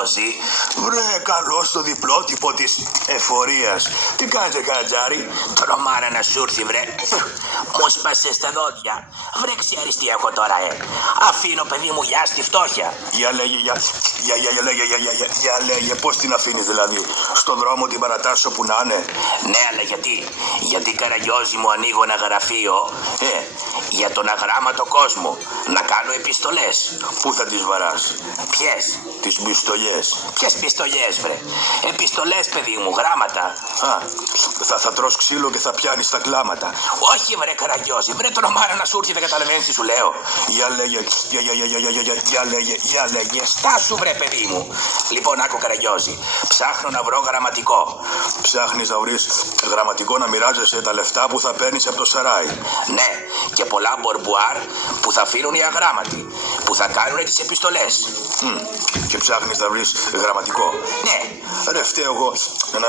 Όζη, βρε καλό στο διπλότυπο της εφορίας. Τι κάνεις Κατζάρη? Τρομάρα να σου έρθει βρε. Μου σπάσε στα δόντια. Βρε ξέρεις τι έχω τώρα Αφήνω παιδί μου γεια στη φτώχεια. Για λέγε πώς την αφήνεις δηλαδή? Στον δρόμο την παρατάσσω που να είναι? Ναι αλλά γιατί? Γιατί Καραγιώζη μου ανοίγω ένα γραφείο για τον αγράμματο κόσμο. Να κάνω επιστολές. Πού θα τις βαράς? Ποιες? Τις πιστολιές. Ποιες πιστολιές βρε? Επιστολές παιδί μου, γράμματα. Θα τρως ξύλο και θα πιάνεις τα κλάματα. Όχι βρε Καραγιώζη, βρε τρομάρα να σου έρθει, δεν καταλαβαίνεις τι σου λέω. Για λέγε, στάσου βρε παιδί μου. Λοιπόν άκου Καραγιώζη, ψάχνω να βρω γραμματικό. Ψάχνεις να βρεις γραμματικό να μοιράζεσαι τα λεφτά που θα παίρνεις από το σαράι? Ναι, και πολλά μπορμπουάρ που θα αφήνουν οι αγράμματοι, που θα κάνουν τις επιστολές. Και ψάχνεις να βρεις γραμματικό? Ναι. Ρε φταίω εγώ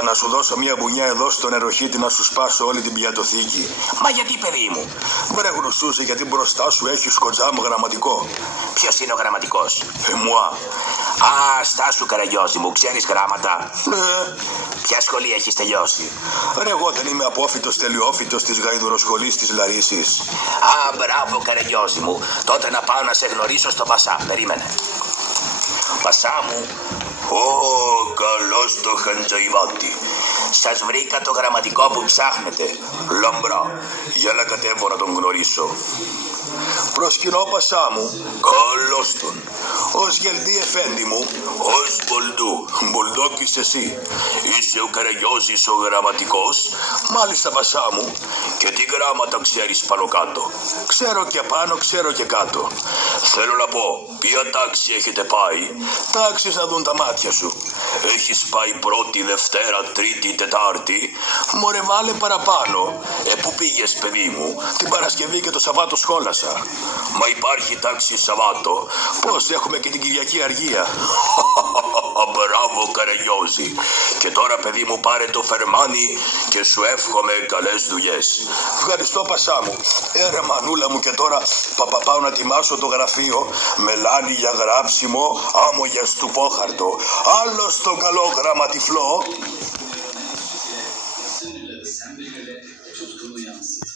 να σου δώσω μια μπουνιά εδώ στο νεροχύτη να σου σπάσω όλη την πιατοθήκη? Μα γιατί παιδί μου? Βρε γνωσούσε γιατί μπροστά σου έχει σκοτζάμ γραμματικό. Ποιος είναι ο γραμματικός? Μουά. Στάσου Καραγιώζη μου, ξέρεις γράμματα? Ναι. Ποια σχολή έχεις τελειώσει? Ρε εγώ δεν είμαι απόφοιτος τελειόφοιτος της γαϊδουροσχολής της Λαρίσης. Μπράβο Καραγιώζη μου. Τότε να πάω να σε γνωρίσω στον Πασά. Περίμενε. Πασά μου. Καλώς το Χαντζαϊβάτη. Σας βρήκα το γραμματικό που ψάχνετε. Λαμπρά. Για να κατέβω να τον γνωρίσω. Προσκυνώ Πασά μου. Καλώς τον. Ως γελδί εφέντη μου. Ως Μπολντού. Μπολντόκης εσύ. Είσαι ο Καραγιώζης ο γραμματικός? Μάλιστα Πασά μου. Και τι γράμματα ξέρεις πάνω κάτω? Ξέρω και πάνω, ξέρω και κάτω. Θέλω να πω, ποια τάξη έχετε πάει? Τάξεις να δουν τα μάτια σου. Έχεις πάει πρώτη, Δευτέρα, Τρίτη, Τετάρτη? Μωρέ βάλε παραπάνω. Πού πήγες παιδί μου? Την Παρασκευή και το Σαββάτο σχόλασα. Μα υπάρχει τάξη Σαββάτο? Πώς έχουμε και την Κυριακή αργία. Μπράβο Καραγιώζη. Και τώρα παιδί μου πάρε το φερμάνι και σου εύχομαι καλές δουλειές. Ευχαριστώ Πασά μου. Ρε μανούλα μου και τώρα πάω να ετοιμάσω το γραφείο. Μελάνι για γράψιμο, άμμο για στουπόχαρτο. Άλλο στον καλό γραμματιφλό.